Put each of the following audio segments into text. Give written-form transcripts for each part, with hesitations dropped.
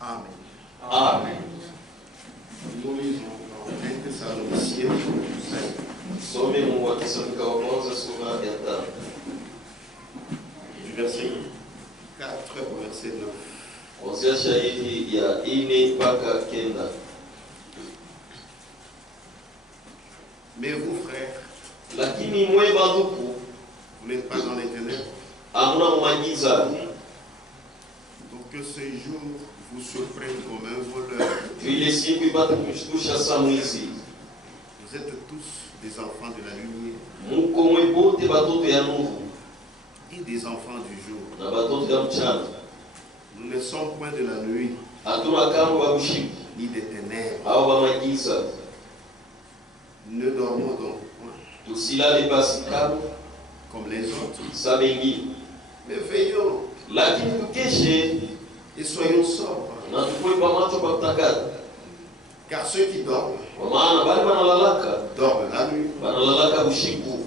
Amen. Amen. Nous lisons dans 1 Thessaloniciens 5. Some mu Wathesalonike wa kwanza sura ya 5. Du verset 4 au verset 9. Kuanzia shahidi ya 4 mpaka 9. Mais vous, frères, Lakini mwe banduku, vous n'êtes pas dans les ténèbres, hamuna mwagiza, pour que ce jour vous surprenne comme un voleur. ile siku ipate kushtusha saa mwizi. Vous êtes tous des enfants de la lumière Muko mwe bote batoto ya nuru et des enfants du jour. na batoto ya mchana. Nous ne sommes point de la nuit, Hatuna kamwe wa bushiku ni des ténèbres. au wa magiza. Ne dormons donc point Tusilale basi kama comme les autres, saa mengine, mais veillons lakini tukeshe et soyons sobres. na tukue pamacho pa kutakata. Car ceux qui dorment, Kwa maana bali wanalalaka, dorment la nuit. wanalalaka bushiku,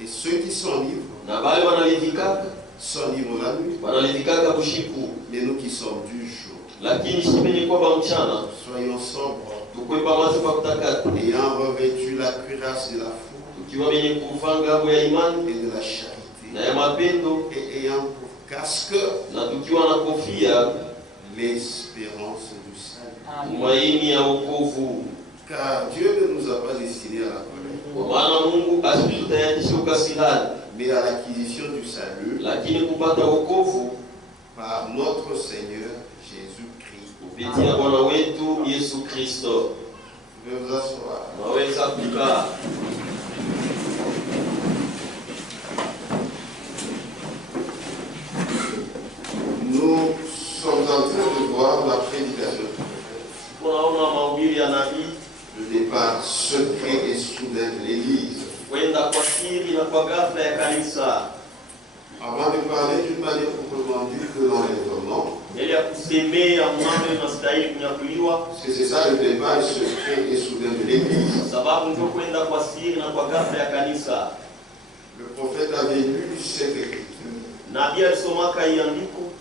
Et ceux qui sont libres, na bali wanalivikaka, sont libres la nuit. wanalivikaka bushiku. Mais nous qui sommes du jour, Lakini shimenye kwamba mchana soyons sobres, tukue pamacho pa kutakata, ayant revêtu la cuirasse de la foi tukiwa wenye kuvaa ngao ya imani et de la charité, na ya mapendo, et ayant pour casque na tukiwa na kofia l'espérance du salut. tumaini ya wokovu. Car Dieu ne nous a pas destinés à la colère, Kwa maana Mungu asitutayarishe ukasirani, mais à l'acquisition du salut lakini kupata wokovu par notre Seigneur Jésus-Christ. kupitia Bwana wetu Yesu Kristo. Je vais vous asseoir. Naweza kukaa. Nous sommes en train de voir la prédication du prophète, Tunaona mahubiri ya nabii le départ secret et soudain de l'Église. kwenda kwa siri na kwa ghafla ya kanisa. Avant de parler d'une manière proprement dite que dans l'étonnement, Mbele ya kusemea mambo yanastahili kunyakuliwa, parce que c'est ça le départ secret et soudain de l'Église. sababu ndio kwenda kwa siri na kwa ghafla ya kanisa. Le prophète avait lu cette écriture Nabii alisomaka hii andiko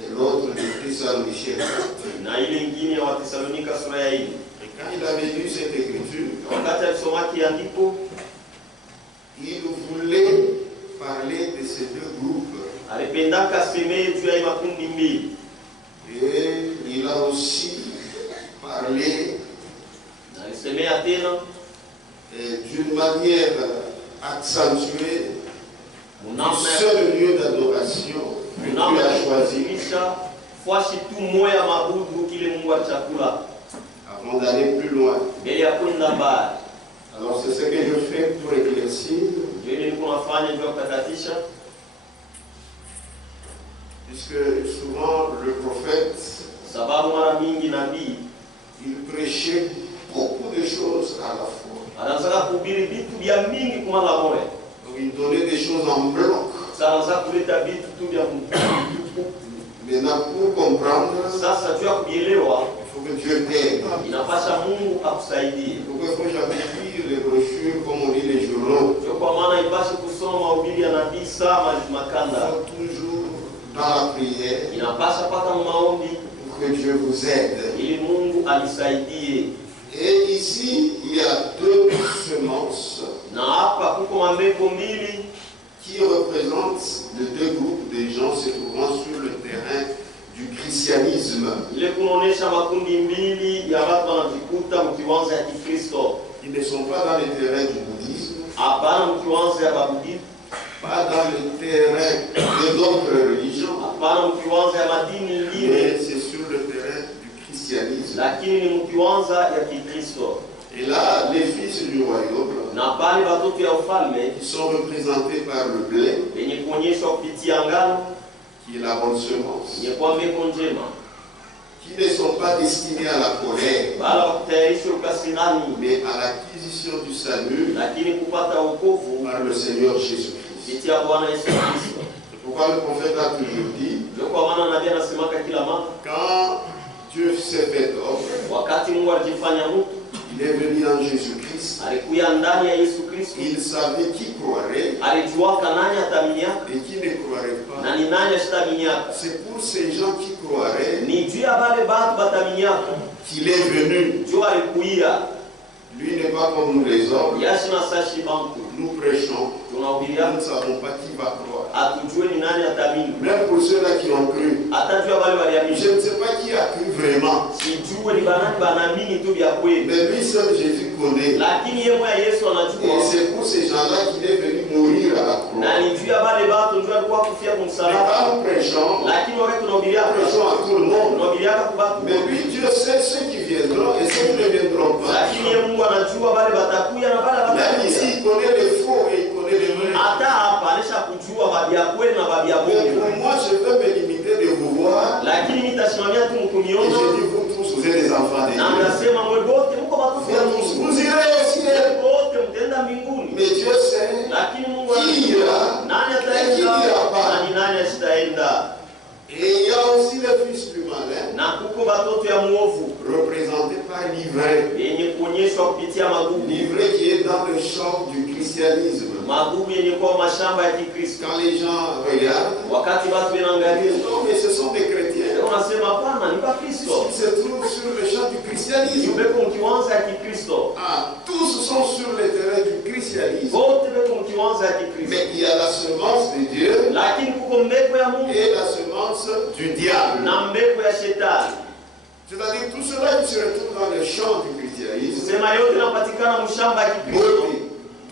et l'autre de Thessaloniciens 4. na ile ingine ya Wathesalonika sura ya 4. Et quand il avait lu cette écriture, Wakati alisomaka hii andiko, il voulait parler de ces deux groupes. alipendaka asemee juu ya hii makundi mbili. Et il a aussi parlé Na alisemea tena d'une manière accentuée du munamna seul lieu d'adoration que Dieu a choisi kuisha fuashi tu moya mabudu kile Mungu alichakula avant d'aller plus loin. mbele ya kwenda mbali. Alors c'est ce que je fais pour éclaircir, Ndio ile nilikuwa nafanya juu ya kutakatisha, puisque souvent le prophète, sababu mara mingi nabii il prêchait beaucoup de choses à la fois. anaanza kuhubiri vitu vya mingi kwa mara moja. Donc il donnait des choses en bloc. Sasa anaanza kuleta vitu tu vya mtupu. Maintenant pour comprendre, Sasa juu ya kuelewa il faut que Dieu t'aide. inapasha Mungu akusaidie. Pourquoi il faut jamais lire les brochures comme on lit les journaux? Ndio kwa maana ipashe kusoma mahubiri ya nabii sama Il makanda. faut toujours dans la prière Inapasha pata maombi pour que Dieu vous aide. ili Mungu alisaidie. Et ici, il y a deux semences Na hapa kuko mambeko mbili qui représentent les deux groupes de gens se trouvant sur le terrain du christianisme. ile kunaonesha makundi mbili ya watu wanajikuta mkiwanza ya Kikristo. Ils ne sont pas dans le terrain du bouddhisme, Hapana mkiwanza ya Babudism, pas dans le terrain de d'autres religions, hapana mkiwanza ya madini mais ingine, c'est sur le terrain du christianisme. lakini ni mkiwanza ya Kikristo. Et là, les fils du royaume, Na pale watoto ya ufalme qui sont représentés par le blé, yenye kuonyeshwa kupitia ngano qui est la bonne semence, yenye kuwa mbeko njema, qui ne sont pas destinés à la colère, wala wakutayarishwa ukasirani, mais à l'acquisition du salut lakini kupata wokovu par le Seigneur Jésus-Christ. kupitia Bwana Yesu Kristo. C'est pourquoi le prophète a toujours dit, Ndio kwa maana nabii anasemaka kila mara, quand Dieu s'est fait homme, wakati Mungu alijifanya mtu, il Il est venu en Jésus-Christ. alikuya ndani ya Yesu Kristo, Il savait qui croirait alijuaka nani ataminiaka et qui ne croirait pas. na ni nani asitaminiaka. C'est pour ces gens qui croiraient Ni juu ya bale batu bataminiaka qu'il est venu. juu alikuya. Lui n'est pas comme nous les hommes. Yashina sashi bantu Nous prêchons. Nous tunahubiria, ne savons pas qui va croire. atujue ni nani atamini, Même pour ceux-là qui ont cru. atajua bale Je waliamini. ne sais pas qui a cru vraiment. Sijue ni banani banaamini tu vya kweli, Mais lui seul, Jésus connaît. lakini yeye mwenye Yesu Et anajua. c'est pour ces gens-là qu'il est venu mourir à la croix. Na ni juu ya bale batu ndio alikuwa kufia Mais kumsalaba, quand nous prêchons, lakini wakati tunahubiria nous prêchons à tout le monde. tunahubiria kwa batu, Mais lui, Dieu sait ceux qui viendront et ceux qui ne viendront pas. lakini yeye Mungu anajua bale batakuya na bale Même ici, batakuya. il connaît les faux et il connaît les vrais. Hata hapa anisha kujua babia kweli na babia Mais bongo, pour moi, je veux me limiter de vous voir. lakini nitasimamia tu Et mkuniona je dis, vous tous, vous êtes des enfants de na Dieu. mnasema mwe bote mko batoto ya Vous, Mungu, vous irez au ciel. bote mtenda mbinguni, Mais Dieu sait lakini Mungu qui anajua ira nani et qui ataenda n'ira na pas. ni nani asitaenda. Et il y a aussi les fils du malin, Na kuko batoto ya muovu représentés par l'ivraie. yenye kuonyeshwa kupitia magugu, L'ivraie qui est dans le champ du christianisme. magugu yenye kuwa mashamba ya Kikristo. Quand les gens regardent, Wakati watu wanaangalia, non, mais ce sont des chrétiens. unasema hapana, ni Bakristo. Ils se trouvent sur le champ du christianisme. Beko mkiwanza ya Kikristo, Ah, tous sont sur le terrain du christianisme. wote beko mkiwanza ya Kikristo, Mais il y a la semence de Dieu lakini kuko mbeko ya Mungu et la semence du diable. na mbeko ya shetani. C'est-à-dire tout cela qui se retrouve dans le champ du christianisme. Sema yote inapatikana mshamba ya Kikristo.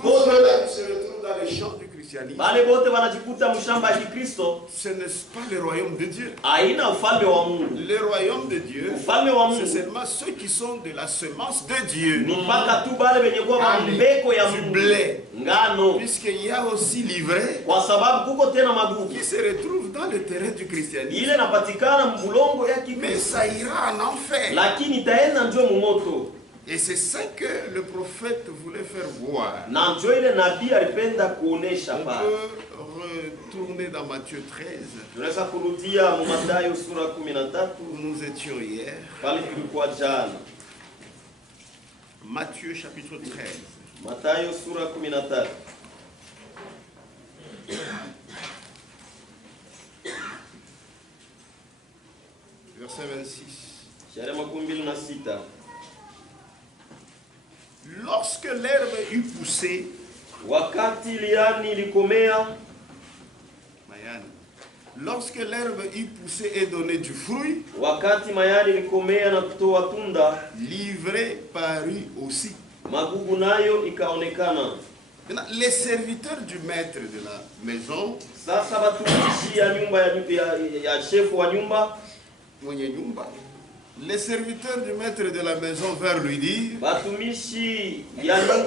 Tous ceux-là qui se retrouvent dans le champ du christianisme, Bale bote wanajikuta mshamba ya Kikristo, ce n'est pas le royaume de Dieu. haina ufalme wa Mungu. Le royaume de Dieu, Ufalme wa c'est Mungu seulement ceux qui sont de la semence de Dieu. ni mpaka tu bale wenye kuwa mbeko ya Du Mungu, blé. ngano, Puisqu'il y a aussi l'ivraie kwa sababu kuko tena magugu qui se retrouve dans le terrain du christianisme. ile inapatikana mbulongo ya Mais Kikristo, ça ira en enfer. lakini itaenda njo mumoto. Et c'est ça que le prophète voulait faire voir. Na njo ile nabii alipenda kuonesha On pale. peut retourner dans Matthieu 13, Tunaweza kurudia mu Mathayo sura 13 où nous étions hier. pale tulikuwa jana. Matthieu chapitre 13. Mathayo sura 13. Verset 26. Sharia 26. Lorsque l'herbe eut poussé, Wakati liani likomea, Mayani, lorsque l'herbe eut poussé et donné du fruit, wakati mayani likomea na kutoa tunda, l'ivraie parut aussi. magugu nayo ikaonekana. Maintenant, les serviteurs du maître de la maison, Sasa watumishi ya nyumba ya shefu wa nyumba, mwenye nyumba, les serviteurs du maître de la maison vinrent lui dire, watumishi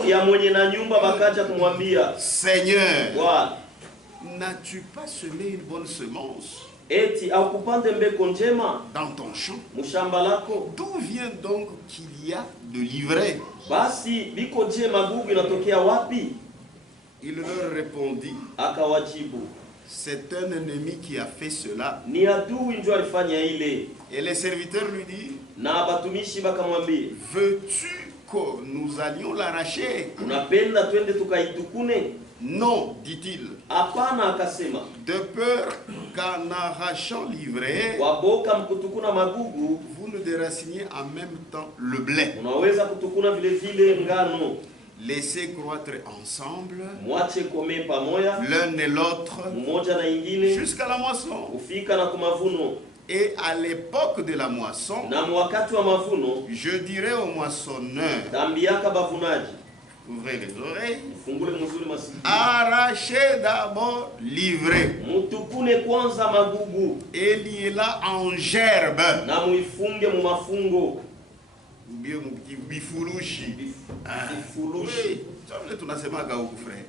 ya mwenye na nyumba bakaja kumwambia, Seigneur, Bwana, n'as-tu pas semé une bonne semence eti au kupande mbeko njema dans ton champ? mshamba lako? D'où vient donc qu'il y a de l'ivraie? Basi biko je magugu inatokea wapi? Il leur répondit, Akawajibu, c'est un ennemi qui a fait cela. ni adui ndio alifanya ile. Et les serviteurs lui disent, Na batumishi bakamwambia, veux-tu que nous allions l'arracher? unapenda twende tukaitukune? Non, dit-il, Hapana, akasema, de peur qu'en arrachant l'ivraie, waboka mkutukuna magugu, vous nous déraciniez en même temps le blé. unaweza kutukuna vile vile ngano. Laissez croître ensemble Mwache kome pamoja, l'un et l'autre mmoja na ingine, jusqu'à la moisson. ufika na kumavuno. Et à l'époque de la moisson, Na wakati wa mavuno, je dirais aux moissonneurs, tambiaka bavunaji, ouvrez les oreilles, fungule mzuri masikio, arrachez d'abord l'ivraie mutukune kwanza magugu et liez-la en gerbe. na muifunge mu mafungo, Ou bien bifurushi. vifurushi, Oui, ça veut dire tunasemaga huku frère.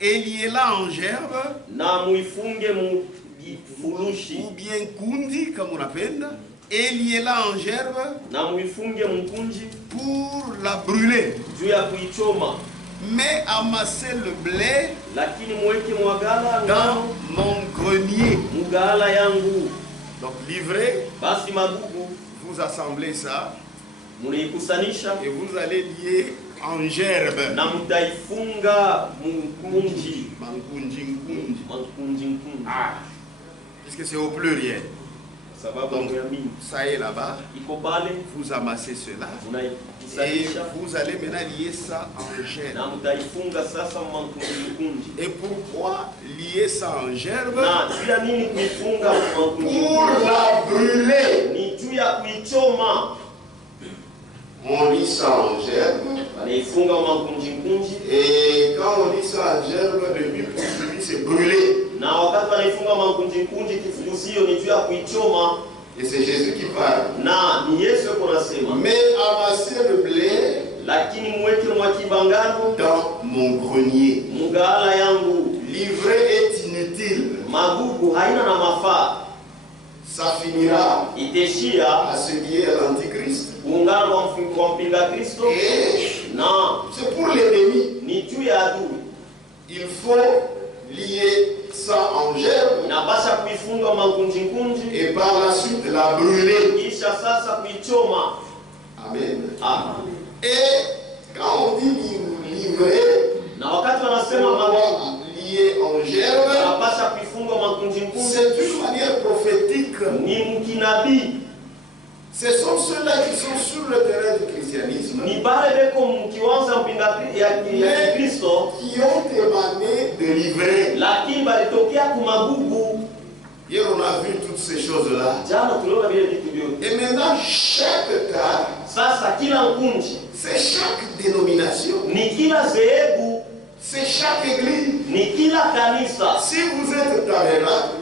Et liez-la en gerbe na muifunge mu vifurushi, ou bien kundi comme on appelle, et liez-la en gerbe na muifunge mkunji pour la brûler. juu ya kuichoma, Mais amassez le blé lakini muweke mwagala dans ngano mon grenier. mugala yangu. Donc l'ivraie, Basi magugu vous assemblez ça Mnaikusanisha et vous allez lier en gerbe. na mtaifunga mkunji. Mankunji. Mankunji. Ah, puisque c'est au pluriel. Donc, ça est là-bas. Vous amassez cela. Et vous allez maintenant lier ça en gerbe. Et pourquoi lier ça en gerbe? Pour la brûler. On lit ça en gerbe. Et quand on lit ça en gerbe, le but poursuivi c'est brûler. Et c'est Jésus qui parle. Mais amassez le blé dans mon grenier. Livrer est inutile. Ça finira à se lier à l'Antichrist. Et c'est pour l'ennemi. Il faut lier ça en gerbe et par la suite la brûler. Amen. Et quand on dit livrer, lié en gerbe, c'est une manière prophétique. Ce sont ceux-là qui sont sur le terrain du christianisme, mais qui ont émané de livrer. Hier on a vu toutes ces choses-là. Et maintenant chaque cas, c'est chaque dénomination, c'est chaque église. Si vous êtes tabernacle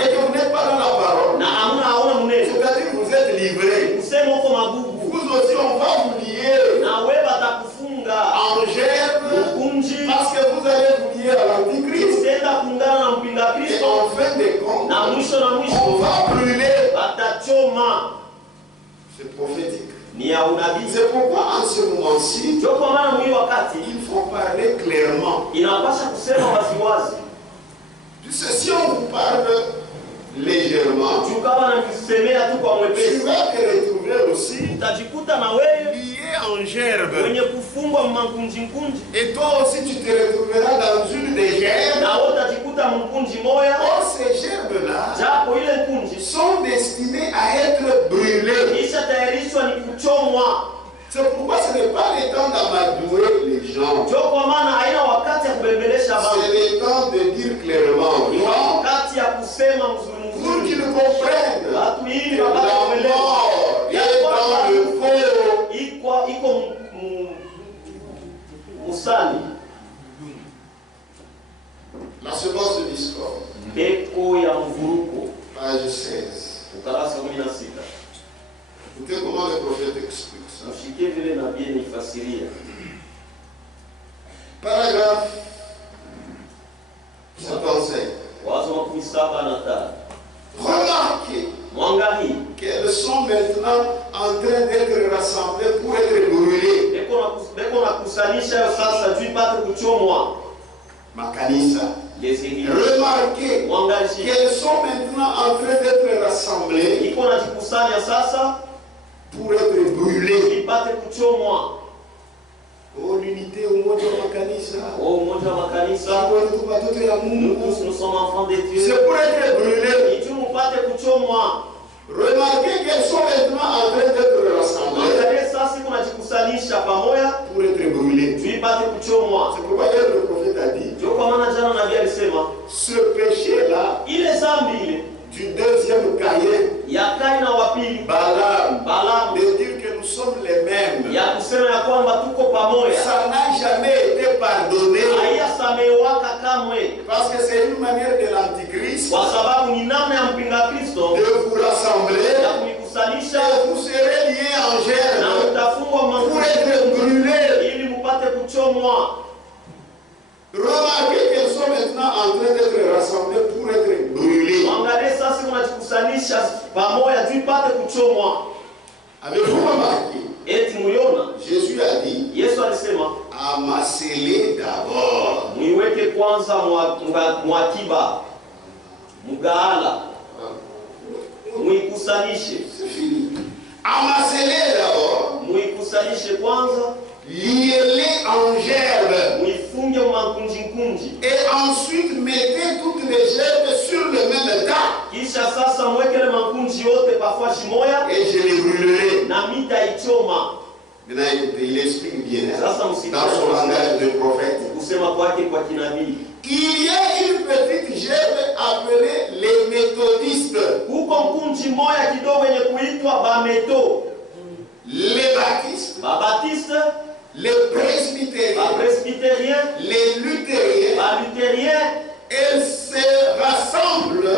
et que vous n'êtes pas dans la parole, c'est-à-dire que vous êtes livré. Vous aussi on va vous lier en gerbe parce que vous allez vous lier à l'Antichrist. Et en fin de compte, on va brûler. C'est prophétique. C'est pourquoi en ce moment-ci, il faut parler clairement. Si on vous parle légèrement, tu vas te retrouver aussi lié en gerbe. Et toi aussi tu te retrouveras dans une des gerbes. Or ces gerbes-là sont destinées à être brûlées. C'est pourquoi ce n'est pas le temps d'amadouer les gens. C'est le temps de dire clairement aux gens pour qu'ils comprennent que la mort est dans le feu. La semence de discorde. Page 16. Écoutez comment le prophète explique ça. Paragraphe 55. Remarquez qu'elles sont maintenant en train d'être rassemblées pour être brûlées. Makanisa. Remarquez qu'elles sont maintenant en train d'être rassemblées pour être brûlées. Oh, l'unité au monde de Makanisa. Nous sommes enfants de Dieu. C'est pour être brûlés. Remarquez qu'elles sont maintenant en train d'être rassemblées pour être brûlées. C'est pourquoi hier le prophète a dit ce péché-là du deuxième Caïn, Balaam, de dire que nous sommes les mêmes, ça n'a jamais été pardonné parce que c'est une manière de l'Antichrist de vous rassembler et vous serez liés en gerbe pour être brûlés. Remarquez qu'elles sont maintenant en train d'être rassemblées pour être brûlées. Avez-vous remarqué? Jésus a dit amassez-les d'abord. C'est fini. Amassez-les d'abord. Muikusanyishe kwanza. Liez-les en gerbe. Muifunge makunji. Et ensuite mettez toutes les gerbes sur le même tas. Kisha sasa mwekele makunji yote pafua shimoya. Et je les brûlerai. Na mitaichoma. Maintenant, il explique bien sasa dans son langage de prophète. Kusema kwake kwa kinabii. Il y a une petite gerbe appelée les méthodistes. Huko mkunji moya kidogo yenye kuitwa bameto. Les baptistes. Babatiste. Les presbytériens. Les luthériens. Elles se rassemblent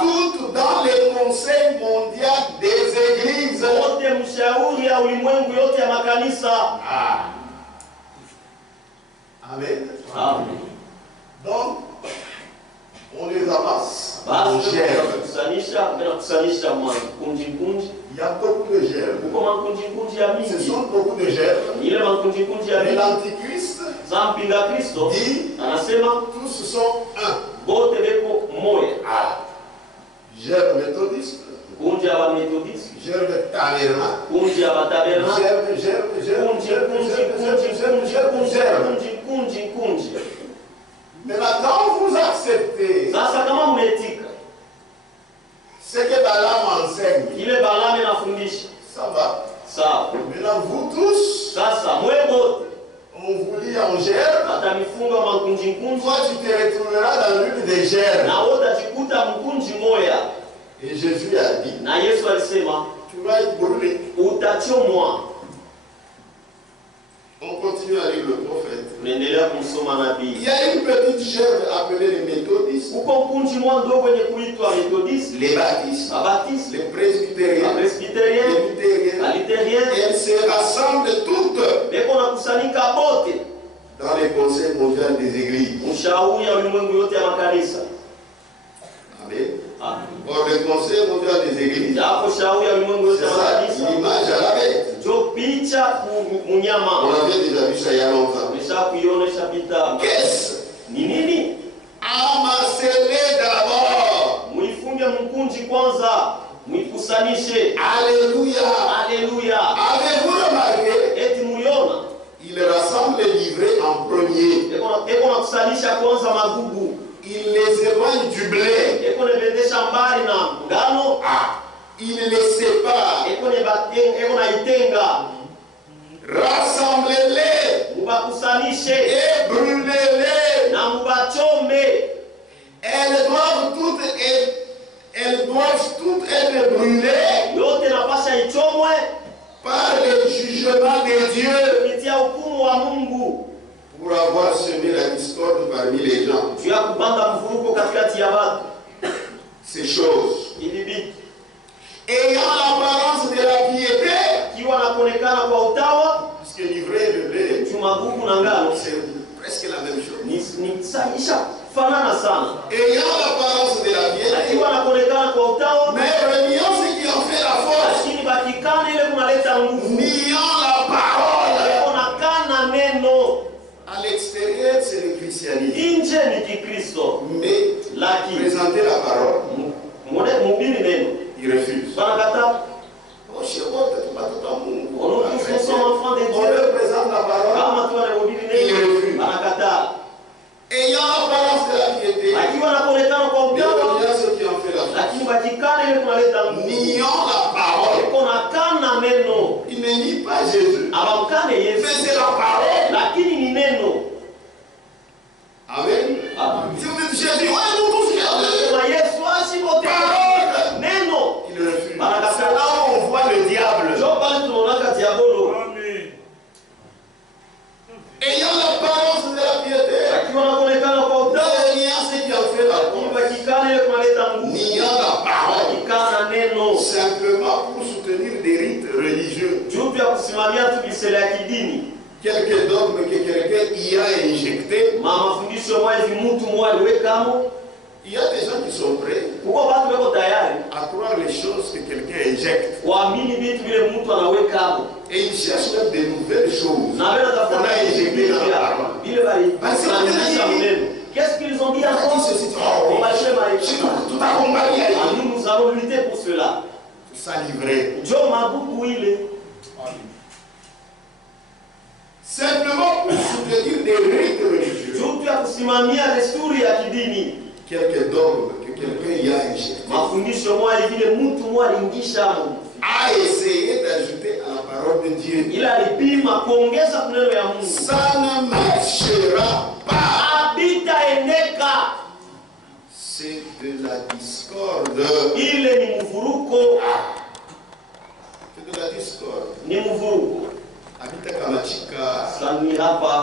toutes dans le conseil mondial des églises. Amen. Amen. Donc, on les amasse. On gère. Il y a beaucoup de germes. Ce sont beaucoup de germes. Mais l'antichrist dit tous sont un. Germe méthodiste. Germe tabernacle. Maintenant, quand vous acceptez ce que Balaam enseigne, ça va. Maintenant, vous tous, on vous lit en germe. Toi, tu te retrouveras dans l'une des gerbes. Et Jésus a dit, tu vas être brûlé. On continue à lire le prophète. Il y a une petite gerbe appelée les méthodistes. Les baptistes. Les presbytériens. Les luthériens. Elles se rassemblent toutes dans les conseils mondiaux des églises. Amen. Or, le conseil mondial des églises, c'est ça, l'image à la bête. On avait déjà vu ça il y a longtemps. Qu'est-ce? Amassez-les d'abord. Alléluia. Avez-vous remarqué? Il rassemble les livrets en premier. Il les éloigne du blé. Il les sépare. Rassemblez-les et brûlez-les. Elles doivent toutes être brûlées par le jugement de Dieu, pour avoir semé la discorde parmi les gens. Ces choses, ayant l'apparence de la piété, puisque livrer le blé, c'est presque la même chose. Ayant l'apparence de la piété, mais reniant ce qui en fait la force, niant la parole. À l'extérieur, c'est le christianisme. Mais présenter la parole, il refuse. On leur présente la parole, il refuse. Ayant l'apparence de la piété, mais reniant ce qui en fait la force, niant la parole. Il ne nie pas Jésus, mais c'est la parole. Amen. Si vous dites Jésus, ouais, nous tous parole, il refuse. C'est là où on voit le diable. Ayant l'apparence de la piété, niant ce qui en fait la force, niant la parole, simplement pour soutenir des rites religieux. Quelques dogmes que quelqu'un y a injecté. Il y a des gens qui sont prêts à croire les choses que quelqu'un injecte. Et ils cherchent même de nouvelles choses. On a injecté dans la parole. Qu'est-ce qu'ils ont dit avant? Tout a combattu. Nous allons lutter pour cela. ça livrait. Simplement pour soutenir des rites religieux. Quelques dogmes que quelqu'un y a injecté. A essayé d'ajouter à la parole de Dieu. Ça ne marchera pas. C'est de la discorde. C'est de la discorde. Habita Kamachika. Ça n'ira pas.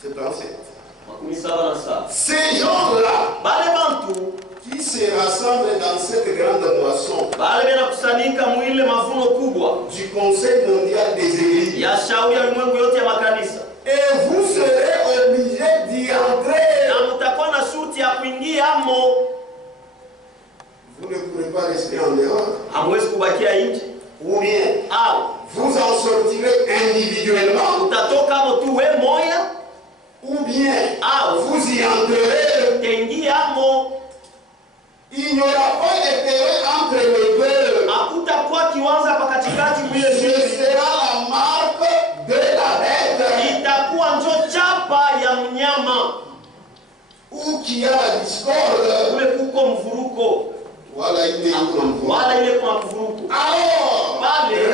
C'est dans cette. Ces gens-là qui se rassemblent dans cette grande moisson du Conseil mondial des églises, et vous serez obligés d'y entrer. Vous ne pourrez pas rester en dehors. Ou bien vous en sortirez individuellement. Ou bien vous y entrerez. Il n'y aura pas de terrain entre les deux. Ce sera la marque de la bête. Où qu'il y a la discorde. Voilà, il est alors,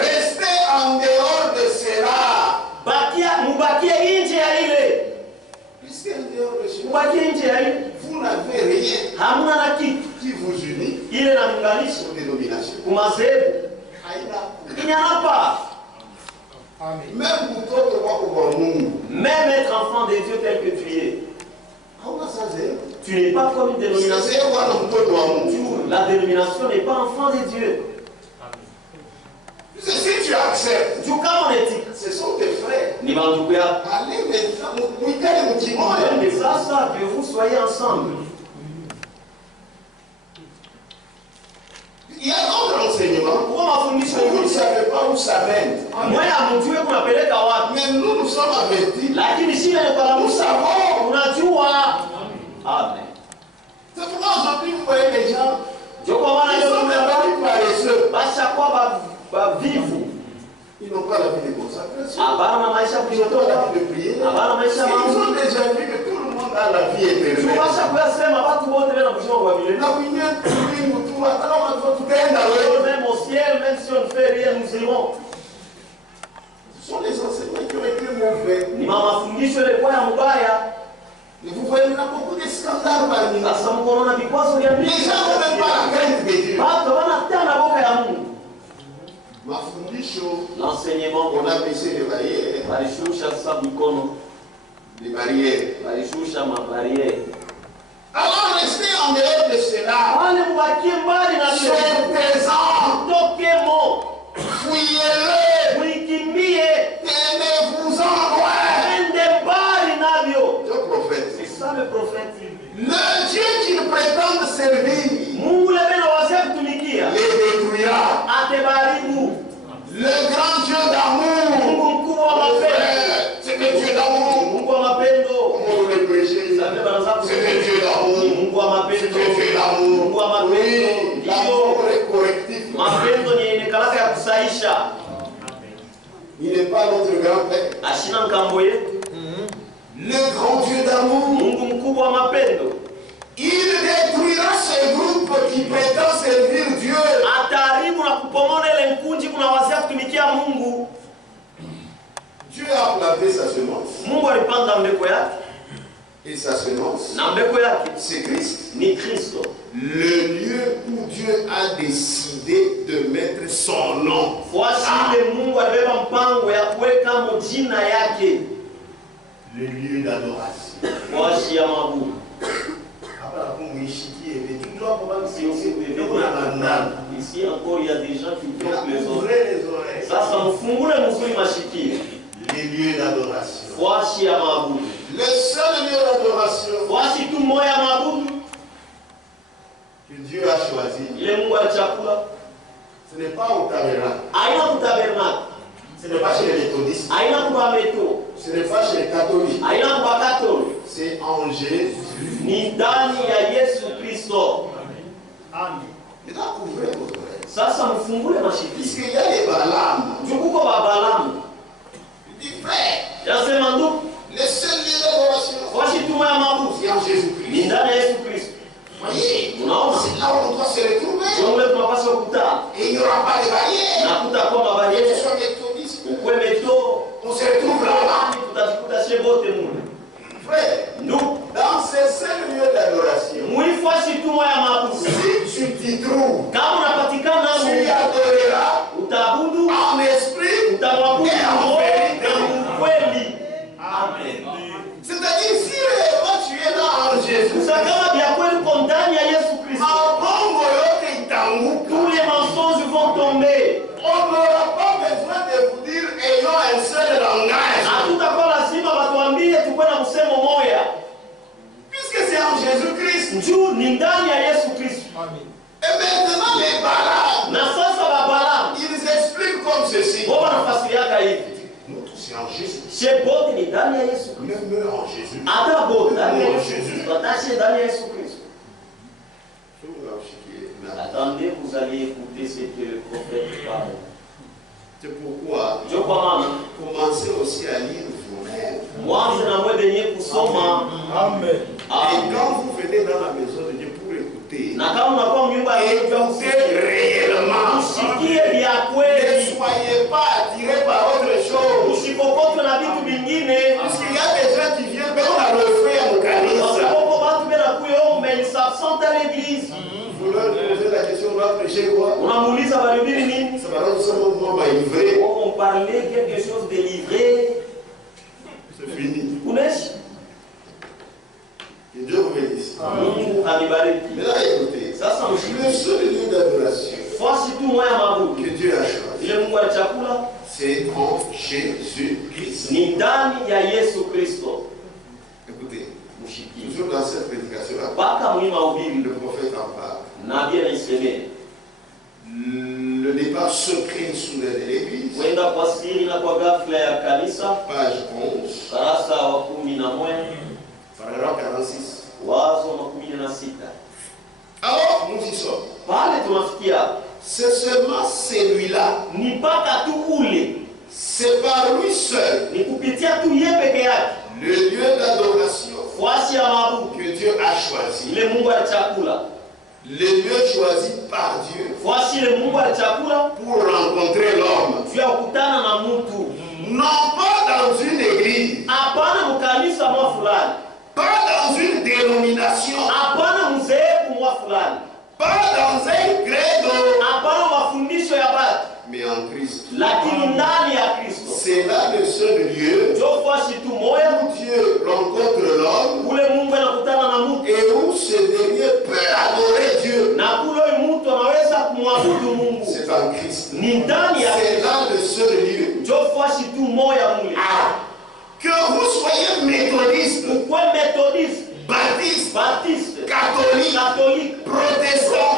restez en dehors de cela. Vous n'avez rien qui vous unit aux dénominations. Il n'y en a pas. Même être enfant de Dieu tel que tu es. Tu n'es pas comme une dénomination. La dénomination n'est pas enfant de Dieu. Si tu acceptes, ce sont tes frères. Allez maintenant, que vous soyez ensemble. Il y a d'autres enseignements. Vous ne savez pas où ça mène. Mais nous sommes avertis. Nous savons. Amen. C'est pourquoi aujourd'hui vous voyez les gens. Ils sont devenus paresseux. Ils n'ont pas la vie de consacration. Ils n'ont pas la vie de prier. Ils ont déjà vu que tout le monde a la vie éternelle. Même au ciel, même si on ne fait rien, nous irons. Ce sont les enseignements qui ont été mauvais. Et vous voyez, il y a beaucoup de scandales parmi nous. Les gens n'ont même pas la crainte de Dieu. L'enseignement qu'on a baissé les barrières. Les barrières. Alors restez en dehors de cela. Sortez-en. Fouillez-le. Tenez-vous-en loin. Je prophète. C'est ça le prophète. Le Dieu qu'ils prétendent servir les détruira. Le grand Dieu d'amour, c'est le Dieu d'amour. Comment vous le prêchez? C'est le Dieu d'amour. C'est le Dieu d'amour. Oui, l'amour est correctif. Il n'est pas notre grand-père. Le grand Dieu d'amour, il détruira ce groupe qui prétend servir Dieu. Dieu a planté sa semence. Et sa semence, c'est Christ. Le lieu où Dieu a décidé de mettre son nom. Le lieu d'adoration. Ici encore, il y a des gens qui bloquent les oreilles. Ça me fungule mzuri mashikio. Les lieux d'adoration. Le seul lieu d'adoration que Dieu a choisi, ce n'est pas au tabernacle. Ce n'est pas chez les méthodistes. Ce n'est pas chez les catholiques. C'est en Jésus. Ni ndani ya Yesu Kristo. Amen. Et là, couvrez vos Sasa mfungule mashipi. Puisqu'il y a les Balaam. Jukuko ba Balaam. Il dit frère. Yasema ndugu. Le seul lieu d'adoration. Washi tuma ya mabudu. C'est en Jésus-Christ. Ni ndani ya Yesu Kristo. Voyez. Unaona? C'est là où on doit se retrouver. Jomle tunapaswa kukutana. Et il n'y aura pas de barrière. Na kutakuwa mabariere. Que ce soit méthodiste. Ukwe meto. On se retrouve là-bas. Tutajikuta chez bote mule. Frère. Ndugu. Dans ces seuls lieux d'adoration. Muifuashi tuma ya mabudu. Si tu t'y trouves. Kama unapatikana Tu adoreras. Utabudu. En esprit. Utamwabudu et en vérité. na ukweli. Amen. C'est-à-dire si réellement tu es là en Jésus. Kama vya kweli uko ndani ya Yesu Kristo. Mabongo yote itaanguka. Tous les mensonges vont tomber. On n'aura pas besoin de vous dire ayons un seul langage. Hatutakuwa lazima watuambie tukwe na msemo moja. Puisque c'est en Jésus-Christ. Njoo ni ndani ya Yesu Kristo. Amen. Et maintenant les Balaam. Na sasa Balaam. Ils expliquent comme ceci. Wao wanafasiriaka hivi. Nous tous c'est en Jésus. Chez bote ni ndani ya Yesu Kristo. Même en Jésus. Hata bote ndani ya Yesu Kristo. Attaché ndani ya Yesu Kristo. Attendez, vous allez écouter ce que le prophète parle. C'est pourquoi Je crois commencez aussi à lire vous-même. Mwanze na mwe benye kusoma. Amen. Et quand vous venez dans la maison de Dieu pour écouter, na kama unakuwa mnyumba ya écoutez réellement. Usikie vya Ne kweli. soyez pas attirés par autre chose. Usipokotwe na vitu vingine. Puisqu'il y a des gens qui viennent, mais on a le feu à mon calice. Sababu watu bena kuyo mais ils s'absentent à l'église. Vous leur posez la question, on va prêcher quoi? Unamuuliza balibili nini? Ça va seulement livré. On parlait quelque chose de livré. C'est fini. Unaishi? Que Dieu vous bénisse. Mungu anibariki. Maintenant écoutez, Sasa le seul lieu d'adoration fasi tu moya mabudu. que Dieu a choisi, Ile Mungu alichakula c'est en Jésus-Christ. ni ndani ya Yesu Kristo. Écoutez, Mushikie. toujours dans cette prédication-là, Baka mwima ubiri le prophète en parle. nabii anaisemea. Le départ secret soudain de l'église, Kwenda kwa siri na kwa ghafla ya kanisa. page 11, Karasa wa 11, paragraphe 46. wazo wa 16. Alors, nous y sommes. Pale tunafikia C'est seulement celui-là. ni mpaka tu ule, C'est par lui seul, ni kupitia tu yeye peke yake, le lieu d'adoration fasi ya mabudu que Dieu a choisi. ile Mungu alichakula, Le lieu choisi par Dieu fasi ile Mungu alichakula pour rencontrer l'homme. juu ya kukutana na mtu, Non pas dans une église, hapana mkanisa mwa fulani, pas dans une dénomination, hapana mzehebu mwa fulani, pas dans un credo, hapana mafundisho ya watu, mais en Christ. lakini ndani ya Kristo. C'est là le seul lieu Ndio fasi tu moya où Dieu rencontre l'homme ule Mungu anakutana na mtu et où ce dernier peut adorer Dieu. na kule mtu anaweza kumwabudu Mungu. C'est en Christ. Ni ndani ya C'est Kristo. là le seul lieu. Ndio fasi tu moya mule. Ah, que vous soyez méthodiste, Ukwe methodiste, baptiste, baptiste, catholique, protestant,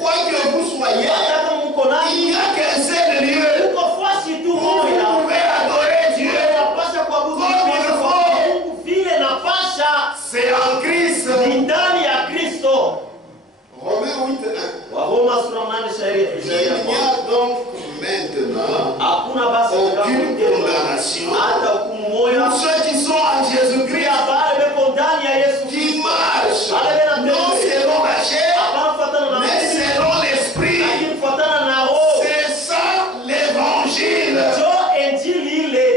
quoi que vous soyez, hata kama mko il nani, n'y a qu'un seul lieu uko fasi tu où vous moya. pouvez adorer Dieu. Unapasha kuabudu Mungu vile napasha C'est en Christ. ni ndani ya Kristo. Romains 8:1. Waroma sura 8 shairi Il n'y a donc maintenant hakuna basi aucune condamnation hata hukumu moya pour ceux qui sont en Jésus-Christ, ya bale beko ndani ya Yesu qui marchent Alléluia. non selon la chair, hapana kufuatana na mais mwili, selon l'esprit. lakini kufuatana na roho. C'est ça l'évangile. Ndio injili ile.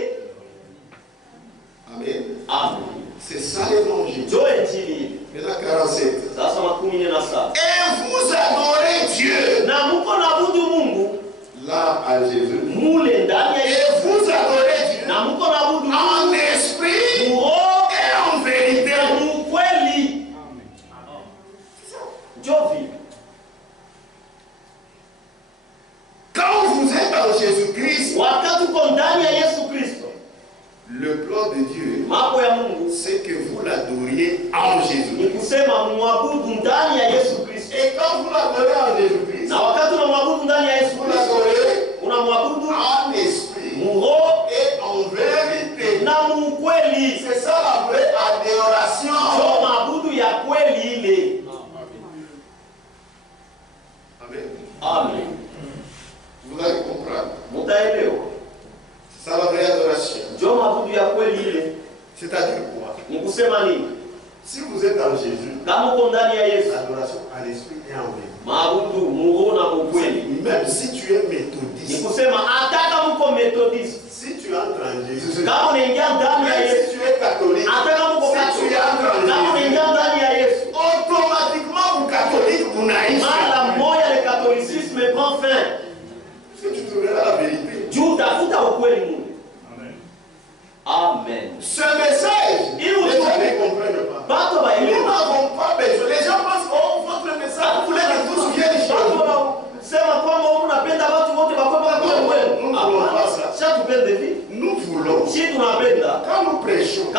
Amen. Amen. C'est ça l'évangile. Ndio injili ile. Maintenant 47. Sasa 17. Et vous adorez Dieu. Na mko naabudu Mungu Là à Jésus. mule ndani ya Yesu. Et vous adorez Dieu Na mko naabudu en esprit roho et en vérité. na ukweli. Ndio vile. Quand vous êtes en Jésus-Christ, Wakati uko ndani ya Yesu Kristo, le plan de Dieu, mambo ya Mungu c'est que vous l'adoriez en Jésus. ni kusema mwabudu ndani ya Yesu Kristo. Et quand vous l'adorez en Jésus-Christ, Na wakati unamwabudu ndani ya Yesu vous Kristo, l'adorez unamwabudu en esprit muroho et en vérité. na muukweli. C'est ça la vraie adoration. Ndio maabudu ya kweli ile. Amen. Amen. C'est ça la vraie adoration. C'est-à-dire quoi? Si vous êtes en Jésus, l'adoration à l'esprit et en vérité. Même si tu es méthodiste, si tu entres en Jésus, même si tu es catholique, si tu entres en Jésus, automatiquement vous catholique, vous n'aïssez pas. Parce que tu trouveras la vérité. Amen. Ce message, les gens ne comprennent pas. Nous n'avons pas besoin. Les gens pensent, oh, votre message, vous voulez que tous viennent chez nous. Nous ne voulons pas ça. Nous voulons. Quand nous prêchons,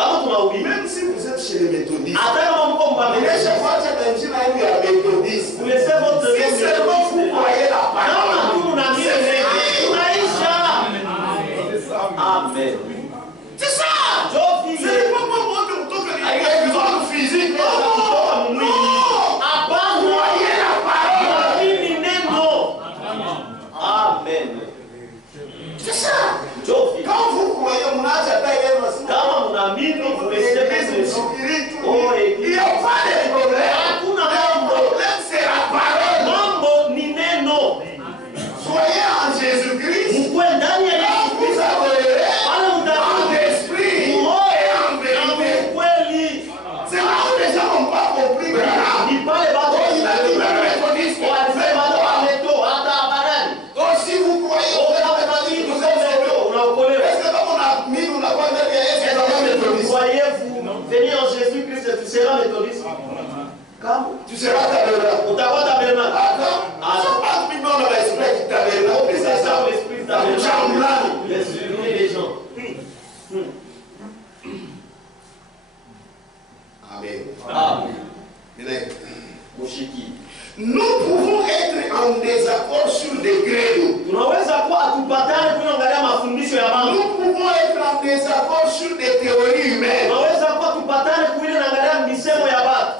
même si vous êtes chez les méthodistes, si seulement vous croyez la parole, Amen. c'est ça. C'est pas moi qui vous toque les physique. Non. Croyez la parole. Amen. C'est ça. Quand vous croyez, il n'y a pas de problème. Le problème, c'est la parole. Soyez en Jésus-Christ. Vous adorerez en esprit et en vérité. C'est là où les gens n'ont pas compris. Il a dit même méthodiste. Si vous croyez au méthodiste, vous êtes sauvé. Est-ce que comme on a mis, on n'a pas dit est-ce que vous êtes méthodiste? Croyez-vous venir en Jésus-Christ, tu seras méthodiste? Tu seras tabernacle. Ou t'as quoi tabernacle? C'est pas tout le monde dans l'esprit qui tabernacle. C'est ça l'esprit tabernacle. Les gens. Amen. Amen. Nous pouvons être en désaccord sur des credos. Nous pouvons être en désaccord sur des théories humaines.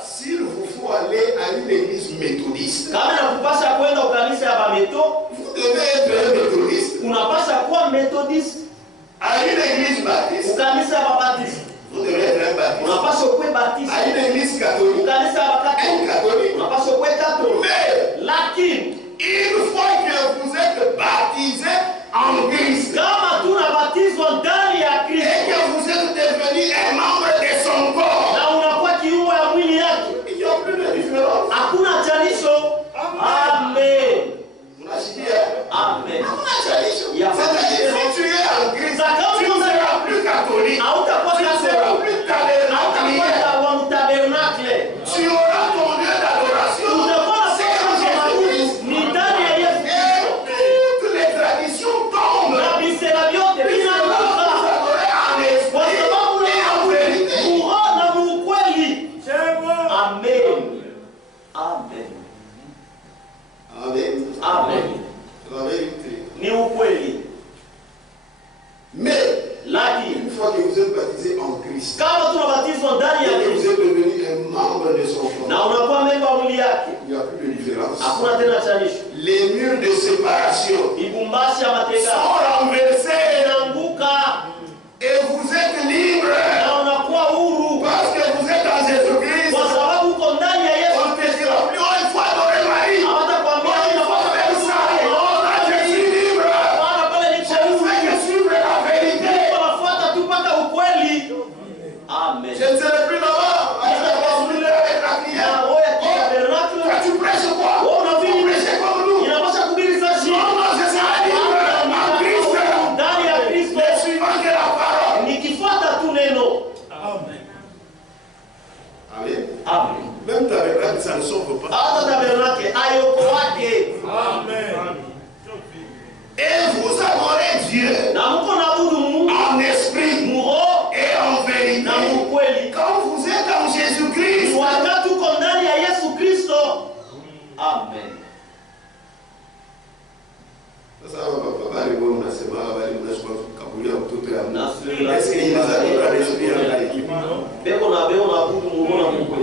S'il vous faut aller à une église méthodiste, vous devez être un méthodiste. À une église baptiste, vous devez être un baptiste. À une église catholique, un catholique. Mais une fois que vous êtes baptisé en Christ, et que vous êtes devenu un membre de son corps, il n'y a plus de différence. Amen. Amen. C'est-à-dire, si tu es en Christ, tu ne seras plus catholique, tu ne seras plus tabernacle. Tu auras ton lieu d'adoration. Toutes les traditions tombent. Puisque là, vous adorez en esprit et en vérité. Amen. Amen. Amen. Amen. La vérité. Ni ukweli. Mais lakini une fois que vous êtes baptisé en Christ, kama tunabatizwa ndani ya et que Kristo vous êtes devenu un membre de son corps, na unakuwa memba wa mwili yake, il n'y a plus de différence. hakuna tena chanisho. Les murs de séparation Ibumbashi ya mateka sont renversés inaanguka et vous êtes libre na unakuwa huru parce que vous êtes en Jésus-Christ. kwa sababu uko ndani ya Yesu. On ne te dira plus, oh, il faut adorer Marie. Hawatakwambia Il faut faire ça. Oh, là, je suis libre. bwana pale ni Je fais que suivre la vérité. wanafuata tu mpaka ukweli. Amen. Je ne serai plus là-bas. Je vais continuer avec la prière. Toi, tu prêches quoi? Tu prêches comme nous. Non, non, je serai libre en Christ. Le suivant de la parole. Amen. Amen. Même tabernacle, ça ne sauve pas. Amen. Et vous adorez Dieu en esprit et en vérité. Quand vous êtes en Jésus-Christ, Amen. sasa bali bwana unasema bali unashika kabulia mtoto ya Mungu. Est-ce qu'il nous adore l'esprit en vérité? Beko na budu muona Mungu.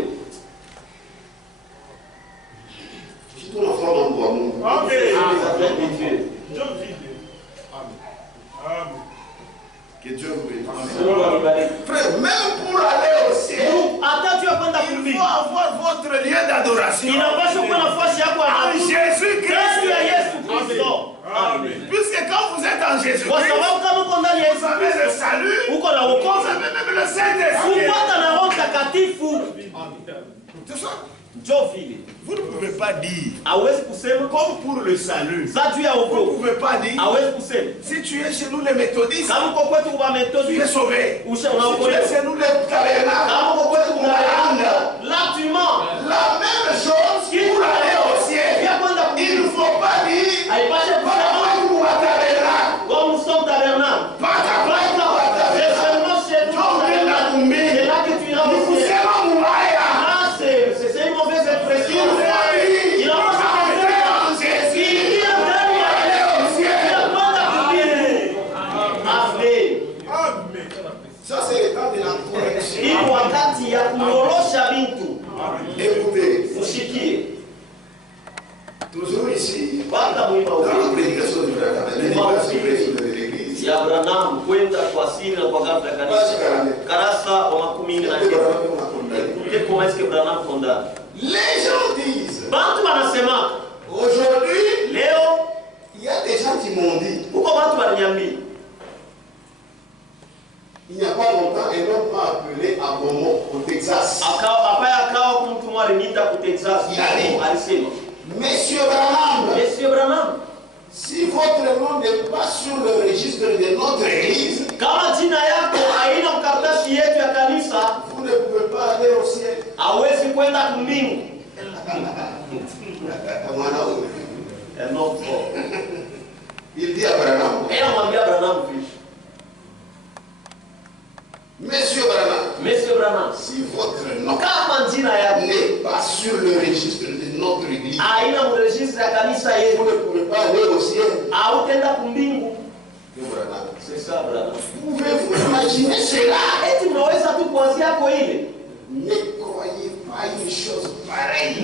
Si tu n'as pas Mungu wa Mungu. Amen. Que Dieu vous bénisse. Frère, même pour aller au ciel, il faut avoir votre lieu d'adoration en Jésus-Christ. Puisque quand vous êtes en Jésus-Christ, vous avez le salut, vous avez même le Saint-Esprit. C'est ça. Vous ne pouvez pas dire, comme pour le salut, vous ne pouvez pas dire, si tu es chez nous les méthodistes, tu es sauvé. Si tu es chez nous les tabernacles, là tu mens. La même chose pour aller au ciel. Il ne faut pas dire, comme nous sommes tabernacle, c'est là que tu iras au ciel. C'est une mauvaise expression. Il a ça c'est le temps de la correction. Écoutez, toujours ici, dans la prédication de l'église, les gens disent, aujourd'hui, il y a des gens qui m'ont dit, il n'y a pas longtemps, un homme m'a appelé à Beaumont, au Texas. Il a dit, Monsieur Branham, si votre nom n'est pas sur le registre de notre église, vous ne pouvez pas aller au ciel. Il dit à Branham, Monsieur Branham, si votre nom n'est pas sur le registre de notre église, vous ne pouvez pas aller au ciel. C'est ça, Branham. Pouvez-vous imaginer cela? Ne croyez pas une chose pareille.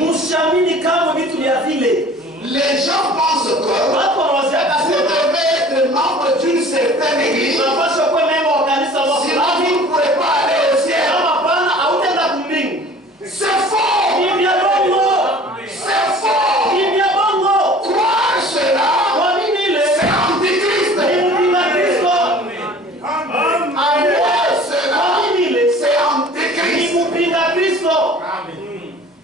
Les gens pensent que vous devez être membre d'une certaine église. Sinon, vous ne pourrez pas aller au ciel. C'est faux. C'est faux. Croire cela, c'est antichrist. Croire cela, c'est antichrist.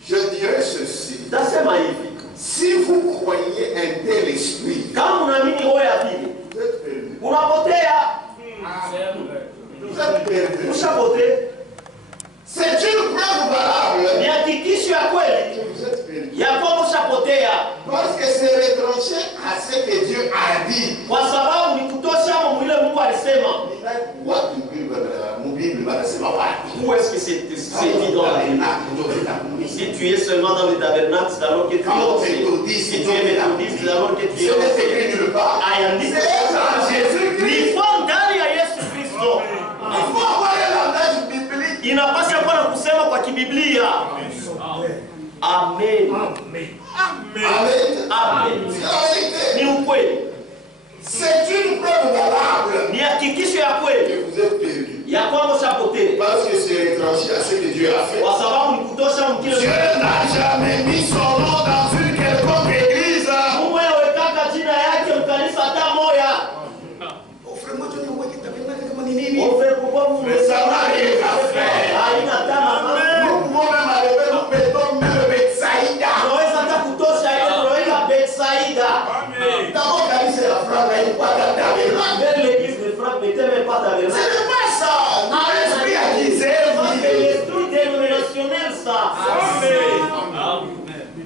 Je dirais ceci. Si vous croyez un tel esprit, vous êtes perdu. Vous êtes perdu. C'est une preuve valable que vous êtes perdu. Parce que c'est retranché à ce que Dieu a dit. Où est-ce que c'est dit dans la Bible? Si tu es seulement dans le tabernacle, c'est alors que tu es au ciel. Si tu es méthodiste, c'est alors que tu es au ciel. Il faut ndani ya Yesu Kristo. Inapaswa kuwa na kusema kwa kibiblia. Amen. Ni ukweli. C'est une preuve valable. Ni hakikisho ya kweli. Que vous êtes perdu. Ya kwamba ushapotea. Parce que c'est retranché à ce que Dieu a fait. Kwa sababu ni kutosha mkile. Dieu n'a jamais mis son nom dans une quelconque église. Mungu yawekaka jina yake mkanisa hata moja. Mais ça n'a rien à faire. Nous pouvons même arriver, nous mettons même Betsaïda. D'abord, c'est la phrase, il n'y a pas de tabernacle. Ce n'est pas ça. L'esprit a dit, c'est l'esprit dénominationnel, ça.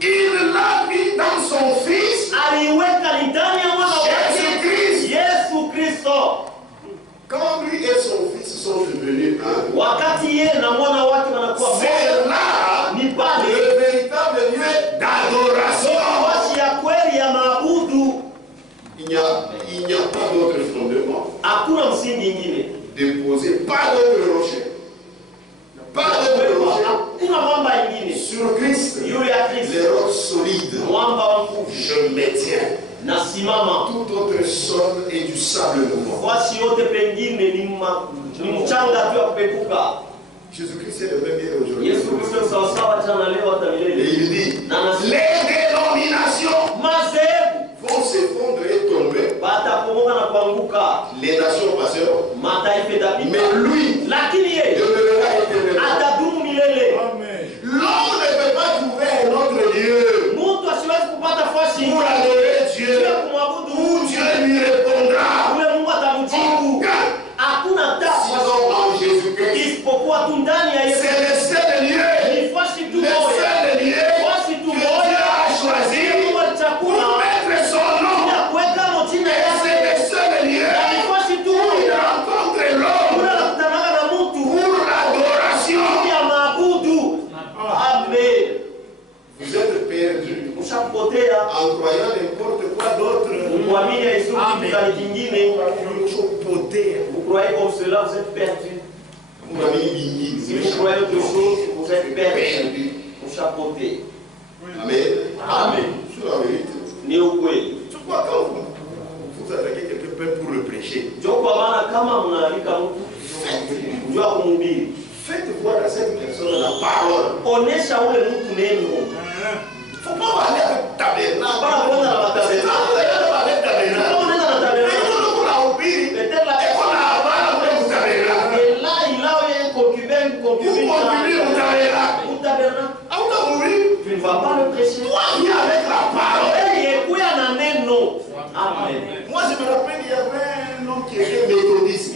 Il l'a mis dans son fils. Jésus-Christ. Quand lui et son fils sont devenus un, c'est là le véritable lieu d'adoration. Il n'y a pas d'autre fondement. Déposé, pas d'autre rocher. Pas d'autre rocher. Sur Christ, les rocs solides. Je me tiens. nasimama. Tout autre sol est du sable mouvant. Fasi yote pengine ni mchanga tu ya kupepuka. Jésus-Christ est le même hier aujourd'hui. Yesu Kristo sawasawa jana leo hata milele. Et il dit, les dénominations vont s'effondrer et tomber. Batapomoka na kuanguka. Les nations passeront. Mataifa itapita. Mais lui, lakini yeye demeurera éternellement. Atadumu milele. Amen. L'homme ne peut pas trouver un autre Dieu. Mtu asiwezi kupata fasi pour adorer Dieu. Kumwabudu. Où Dieu lui répondra. Ule Mungu atamjibu. Hakuna tatu. Sinon en Jésus-Christ. Isipokuwa tu ndani ya Yesu. C'est le seul lieu. Ni fasi tu moja. Le seul lieu. Fasi tu moja. Dieu a choisi pour mettre son nom. Et c'est le seul lieu. Il rencontre l'homme pour l'adoration. Amen. Vous êtes perdus en croyant n'importe quoi d'autre. Vous croyez comme cela, vous êtes perdus. Si vous croyez autre chose, vous êtes perdus. Vous chapeautez. Amen. Amen. C'est la vérité. C'est quoi quand vous attaquez quelqu'un pour le prêcher? Faites voir à cette personne la parole. Il ne faut pas aller avec tabernacle. Tu ne vas pas le prêcher. Toi, viens avec la parole. Amen. Moi, je me rappelle, il y avait un homme qui était méthodiste.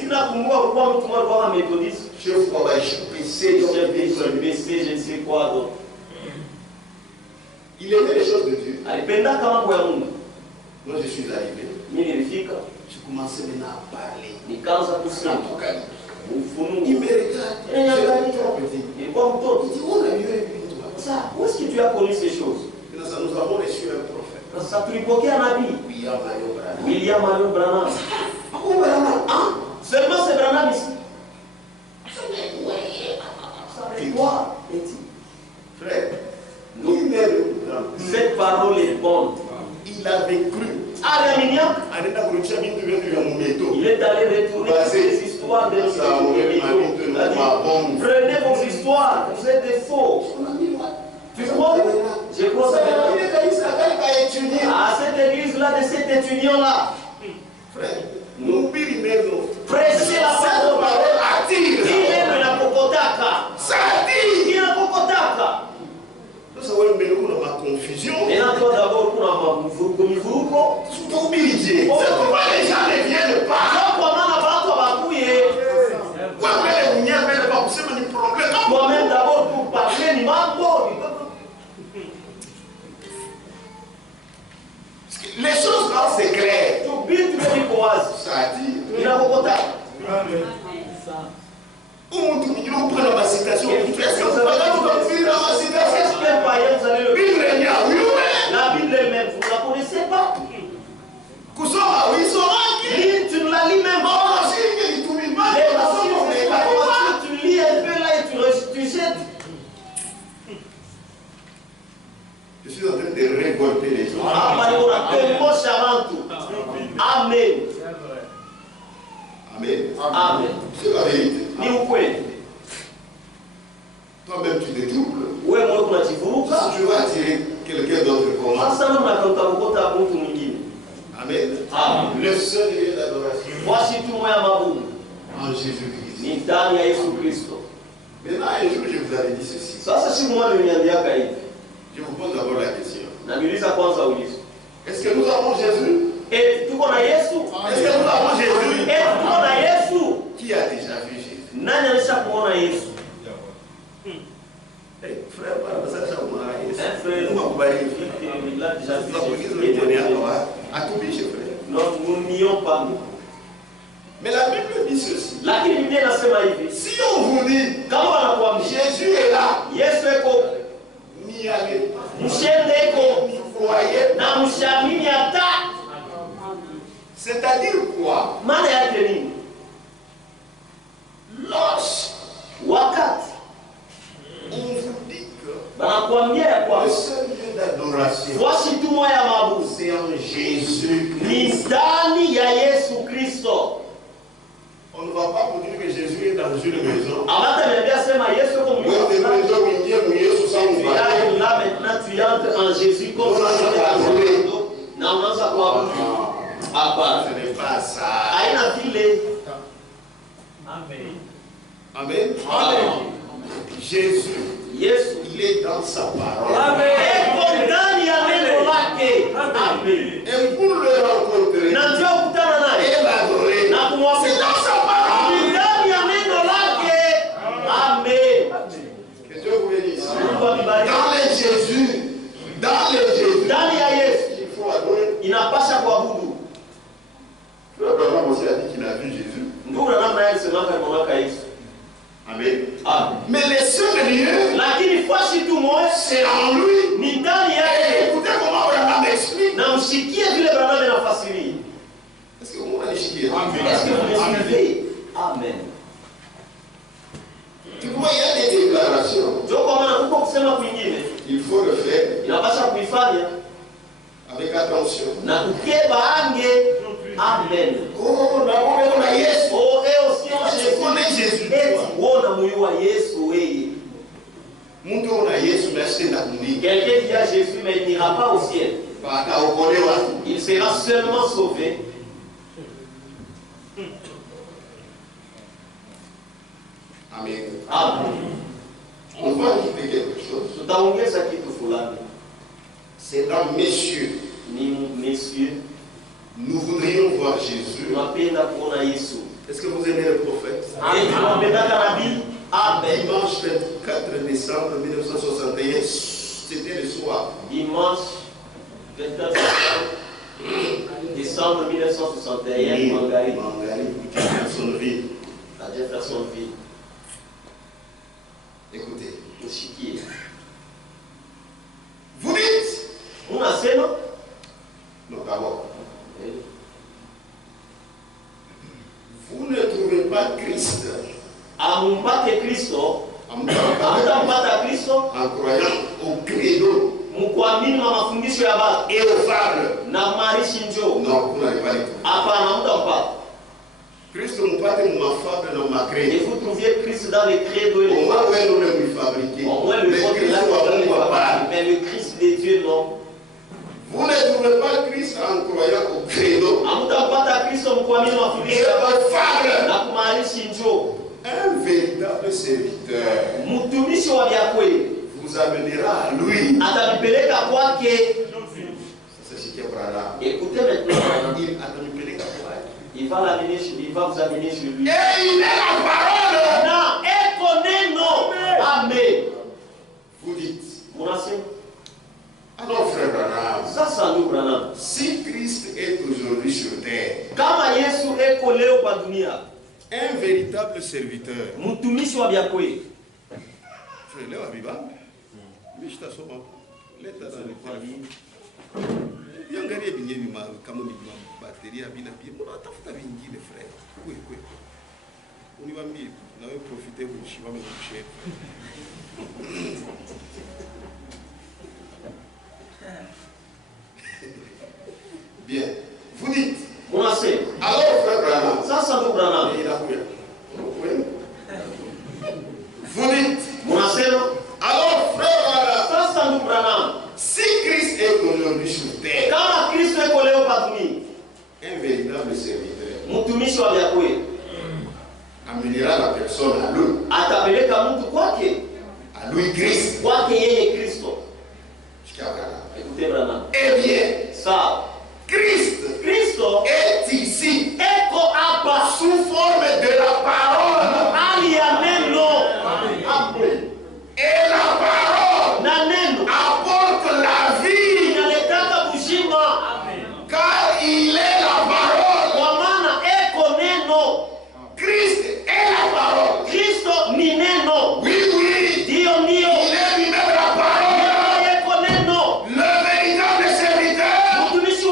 Chef PC, je ne sais quoi d'autre. Il aimait les choses de Dieu. Moi, je suis arrivé. Je commençais maintenant à parler. Il me regarde. Il est trop petit. Il dit, on a vu ça. Où est-ce que tu as connu ces choses? Nous avons reçu un prophète. William Marion Branham. Seulement c'est Branham ici. Et toi, frère, cette parole est bonne. Il avait cru. Il est allé retourner les histoires de prenez vos histoires, vous êtes des faux. Tu crois? Je crois que à cette église-là, de cet étudiant-là, prêchez la parole. Il est la Kokotaka. Il est la Kokotaka. Et là, toi d'abord, pour avoir c'est pourquoi les gens ne viennent pas. Toi-même d'abord pour parler, ni les choses là c'est clair. Ça dit. Il a Kokotaka. On prend la citation. La Bible elle-même, vous ne la connaissez pas. Tu ne la lis même pas. Tu lis un peu là et tu jettes. Je suis en train de révolter les gens. Amen. Amen. Amen. C'est la vérité. Toi-même tu te troubles. Si tu vas attirer quelqu'un d'autre comment? Amen. Amen. Le seul lieu d'adoration en Jésus-Christ. Maintenant un jour je vous avais dit ceci. Je vous pose d'abord la question. Est-ce que nous avons Jésus? Est-ce que nous avons Jésus? Qui a déjà vu Jésus? Frère, non, nous nions pas. Mais la Bible dit ceci. Si on vous dit Jésus est là, n'y allez pas. N'y croyez pas. C'est-à-dire quoi? Lorsque on vous dit que le seul lieu d'adoration, c'est en Jésus. Christ. On ne va pas vous dire que Jésus est dans une maison. Là maintenant tu entres en Jésus comme ça. Non, non, ça quoi? Ce n'est pas ça. Amen. Amen. Amen. Jésus, il est dans sa parole. Amen. Et pour le rencontrer, et l'adorer, c'est dans sa parole. Amen. Que Dieu vous bénisse. Dans les Jésus, il faut adorer. Il n'a pas chaque fois. Abraham aussi a dit qu'il a vu Jésus. Amen. Mais les seuls lieux, c'est en lui. Écoutez comment Abraham explique. Est-ce que vous m'avez expliqué? Est-ce que vous me suivez? Amen. Tu vois, il y a des déclarations. Il faut le faire avec attention. Amen. Oh, on a Jésus. Oh, et aussi on connaît Jésus. Quelqu'un dit à Jésus, mais il n'ira pas au ciel. Il sera seulement sauvé. Amen. Amen. On va dire quelque chose. C'est dans messieurs. Nous voudrions voir Jésus. Est-ce que vous aimez le prophète? Dimanche 24 décembre 1961, c'était le soir. Dimanche 24 décembre 1961, Mangari, Jeffersonville. à Jeffersonville. Écoutez. Au Chiquier. Vous dites? On a fait, non? Non, d'abord. Vous ne trouvez pas Christ. Amumpate Kristo. Amumpata Kristo. En croyant au credo. Mkuamini mafundisho ya Baba. Et aux fables. Na marishi njoo. Non, vous n'avez pas les trouver. Hapana, mtampata. Christ mpate ma fable dans ma credo. Et vous trouviez Christ dans les credos et les fables. Au moins, nous le fabriquer. Au moins, le Christ mais le Christ de Dieu, non. Vous ne trouvez pas Christ en croyant au credo. Amutapata Kristo mkuamini mafundisho ya Baba. Na kumarishi njoo. Un véritable serviteur mtumishi wa vyakwe vous amènera à lui. Atanipeleka kwake. C'est ce qui est Abraham. Écoutez maintenant. Il atanipeleka kwake. Il va vous amener chez lui. Et il est la parole. Non, eko neno. Amen. Vous dites. Munasema. Alors frère Branham. Sasa ndugu Branham. Si Christ est aujourd'hui sur terre. Kama Yesu eko leo kwa dunia. Un véritable serviteur. Mtumishi wa vyakwe. Je leo abiba. Mimi tutasoma. Leta dans le téléphone. Yangalie binyebi kama ni bateria bila pia. Unatafuta vingine frère. Oui. Uniwaambie na wewe profiter kushimama na kushare. Bien. Vous dites. Alors frère Branham. Sasa ndugu Branham. Vous dites. Alors frère Branham. Sasa ndugu Branham. Si Christ est aujourd'hui sur terre. Kama Kristo eko leo kwa dunia. Un véritable serviteur. Mtumishi wa vyakwe. Amènera la personne à lui. Atapeleka mtu kwake. À lui Christ. Kwake yeye Kristo. Écoutez Branham. Eh bien. Ça. Kristo est ici. Eko hapa. Sous forme de la parole. Hali ya neno. Amen. Et la parole. Na neno. Apporte la vie. Inaletaka uzima. Car il est la parole. Kwa maana eko neno. Christ est la parole. Kristo ni neno. Oui. Ndio. Il est lui-même la parole. Eko neno. Le véritable serviteur. Mtumishi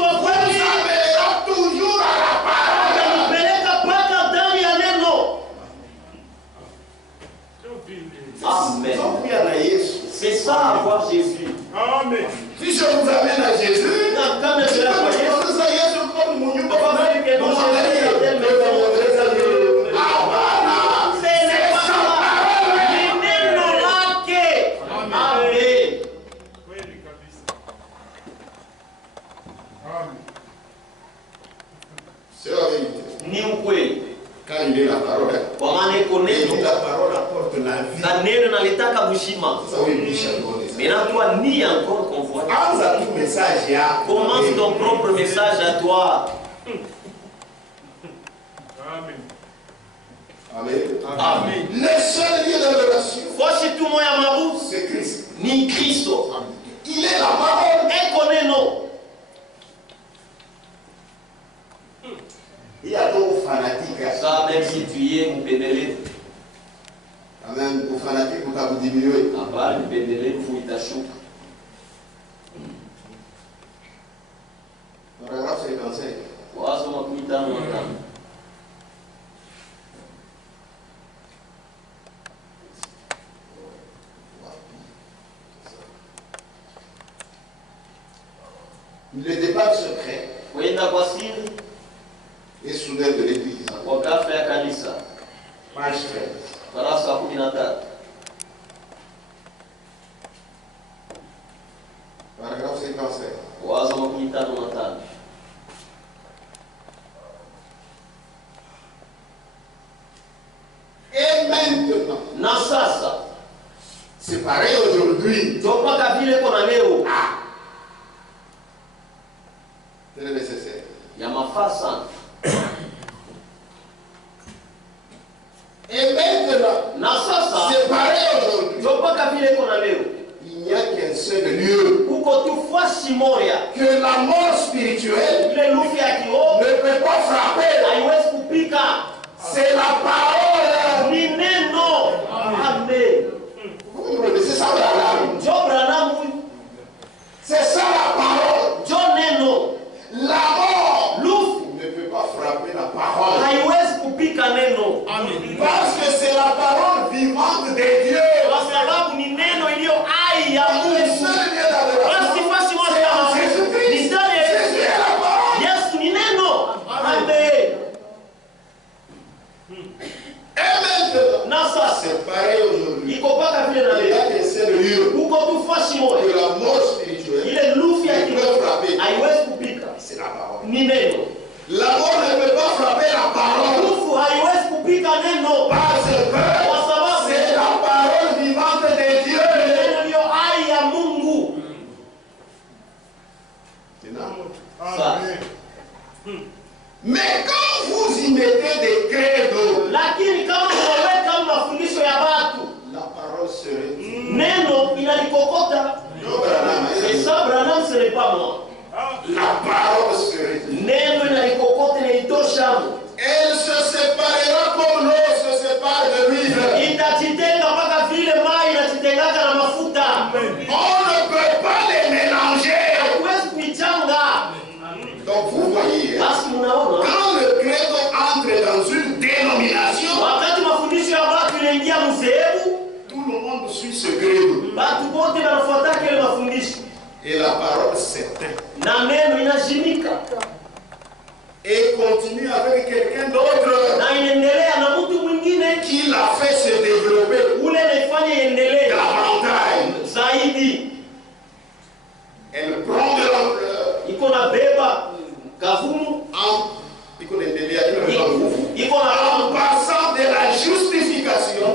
Ni ukweli. Car il est la parole. Kwa maana iko neno. La parole apporte la vie. Na neno nalitaka bushima. Ça oui, Michel. Mais là toi ni encore qu'on voit. Anza tu message ya. Commence ton propre message à toi. Amen. Amen. Amen. Le seul lieu d'adoration, c'est Christ. Ni Christo. Il est la parole. Et connaît non. Il y a d'autres fanatiques. Ça, même si tu es mpendele. Quand même, aux fanatiques, vous avez diminué. Ah bah, mpendele, il faut y t'acheter. Paragraphe 55. Wazo makuitano matano. Le départ secret et soudain de l'église. Page 13. Paragraphe 55. Et maintenant, Nasasa. c'est pareil aujourd'hui. Ah. C'est nécessaire. Yamafasa. Et maintenant, Nasasa. c'est pareil aujourd'hui. Il n'y a qu'un seul lieu que la mort spirituelle ne peut pas frapper. C'est la parole. Vous me connaissez ça, c'est ça la parole. La mort ne peut pas frapper la parole. Parce que c'est la parole vivante de Dieu. Le seul lieu d'adoration, c'est Jésus-Christ. Jésus est la parole. Amen. Et maintenant, c'est pareil aujourd'hui. Il y a qu'un seul lieu que la mort spirituelle ne peut frapper. C'est la parole. La mort ne peut pas frapper la parole. Parce que c'est la parole vivante de Dieu. Mais quand vous y mettez des credos, la parole serait. C'est ça, Branham, ce n'est pas moi. La parole serait. Elle se séparera comme l'eau se sépare de l'huile. On ne peut pas les mélanger. Donc vous voyez, quand le credo entre dans une dénomination, tout le monde suit ce credo. Et la parole s'éteint. Et continue avec quelqu'un d'autre qui l'a fait se développer davantage. Elle prend de l'ampleur en passant de la justification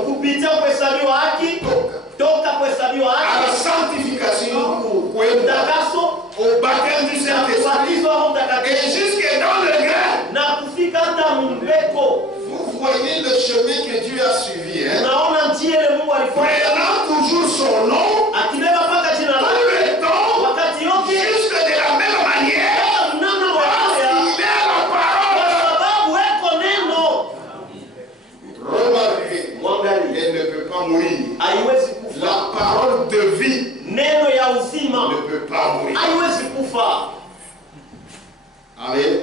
à la sanctification, au baptême du Saint-Esprit et jusque dans le grain. Vous voyez le chemin que Dieu a suivi, hein? Prenant toujours son nom tout le temps, juste de la même manière, parce qu'il est la parole. Remarquez, elle ne peut pas mourir. La parole de vie ne peut pas mourir. Amen.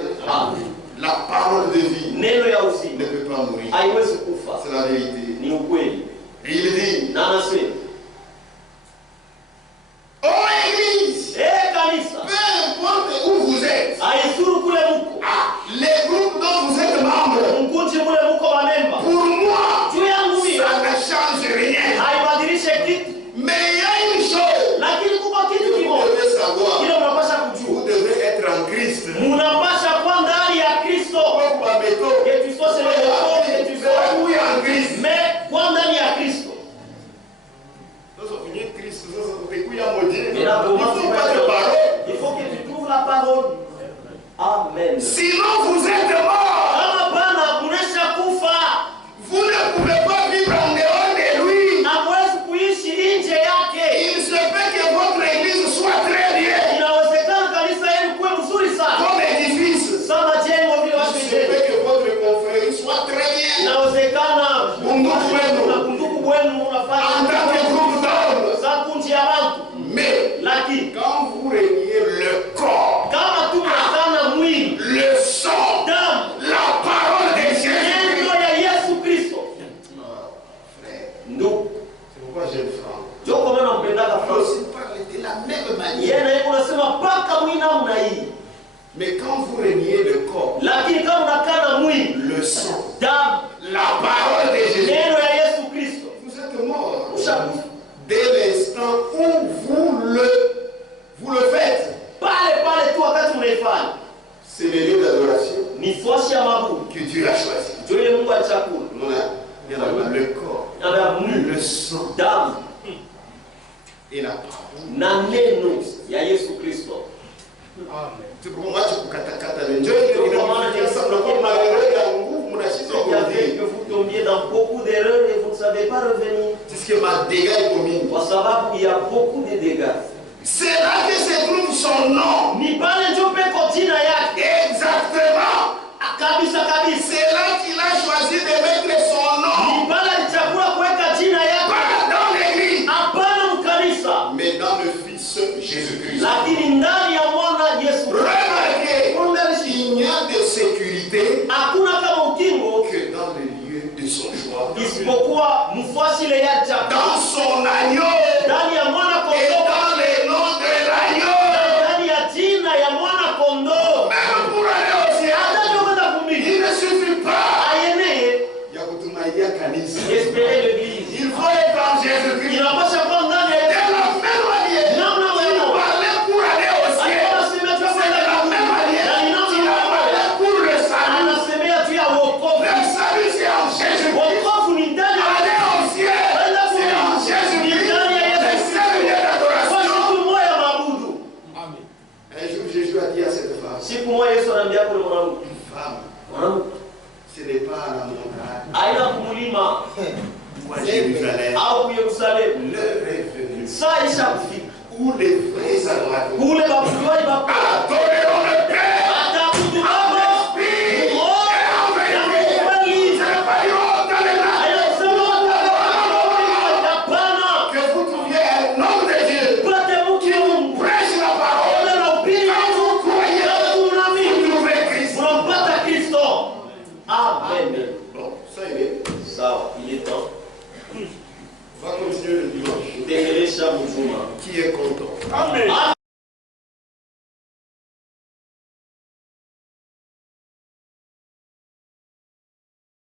La parole de vie ne peut pas mourir. C'est la vérité. Et il dit, oh Église, peu importe où vous êtes, les groupes dont vous êtes membres, pour moi, ça ne change rien. Mais il y a une chose, vous devez savoir, vous devez être en Christ. Amen. Sinon vous êtes mort. Kama Bwana munesha kufa. Vous ne pouvez pas vivre en dehors de lui. Hamwezi kuishi nje yake. Il se peut que votre église soit très bien. Inawezekana kanisa yenu kuwe mzuri sana. Comme édifice. Sama jengo vile Il watu se peut que votre confrérie soit très bien. inawezekana Bunduku wenu. na kunduku wenu unafanya En tant que groupe d'hommes. za kunji ya watu. Mais Lakini quand vous reniez le corps, kama tu mnakana mwili, le sang, damu, la parole de Jésus, neno ya Yesu Kristo. frère, Ndugu, c'est pourquoi j'aime Franck. joko maana mpendaka Il Fransi. aussi parle de la même manière. Yeye na yeye unasema paka mwili namna hii. Mais quand vous reniez le corps, Lakini kama unakana mwili, le sang, damu, la parole de Jésus, neno ya Yesu Kristo, vous êtes mort. ushakufa. Dès l'instant où vous le faites, Pale tu wakati unaifanya. c'est le lieu d'adoration Ni fasi ya mabudu. que Dieu a choisi. Ndio ile Mungu alichakula. Il y a le corps, Na mwili, le sang damu et la parole. na neno ya Yesu Kristo. C'est pour moi que katakata le Dieu il a ça comme malheureux ya nguvu mnashindwa Il y avait kurudi. que vous tombiez dans beaucoup d'erreurs et vous ne savez pas revenir. C'est ce que ma dégâts iko mingi. Kwa sababu il y a beaucoup de dégâts. C'est là que se trouve son nom. Ni pale ndio peko jina yake. Exactement. Kabisa kabisa. C'est là qu'il a choisi de mettre son nom. Ni pale alichagua kuweka jina yake. Pas dans l'église, Hapana mkanisa. mais dans le Fils Jésus-Christ. Lakini ndani ya mwana Yesu. Remarquez, il n'y a de sécurité Hakuna kama ukingo que dans le lieu de son choix. isipokuwa mfuasi ile ya chapa. Dans son agneau Ndani ya mwana et kondoo. dans le nom de l'agneau. Ndani ya jina ya mwana kondoo. Même pour aller au ciel, Hata ndio kwenda kumbili. il ne suffit pas. Ayeneye Il y a kutumainia kanisa. espérer l'église. Il faut être en Jésus-Christ. Inapasha kuwa ndani ya De la même manière, namna il wewe. parlait pour aller au ciel. Anasemea tu C'est de la même manière, na ni il namna a parlé pour le salut. anasemea tu ya wokovu. Le salut, c'est en Jésus-Christ. Wokovu ni ndani ya Aller au ciel, c'est en Jésus-Christ. C'est seul lieu kwa d'adoration. siku moja mabudu. Un jour, Jésus a dit à cette femme, Siku moja Yesu anaambia kule mwanamke, femme, mwanamke ce n'est pas à la montagne aina kumulima ou à Jérusalem. au Yerusalemu. L'heure est venue Saa ishakufika. où les vrais adorateurs Kule bakujuaji bakuu adoreront le Père atakutu en baba esprit et en vérité. C'est pas du haut dans les mains. Que vous trouviez un homme de Dieu qui vous prêche la parole. Quand vous croyez, vous trouvez Christ. Bon, ça il est. Sawa, il est temps. On va continuer le dimanche. Kutengelesha mjuma. Qui est content? Amen.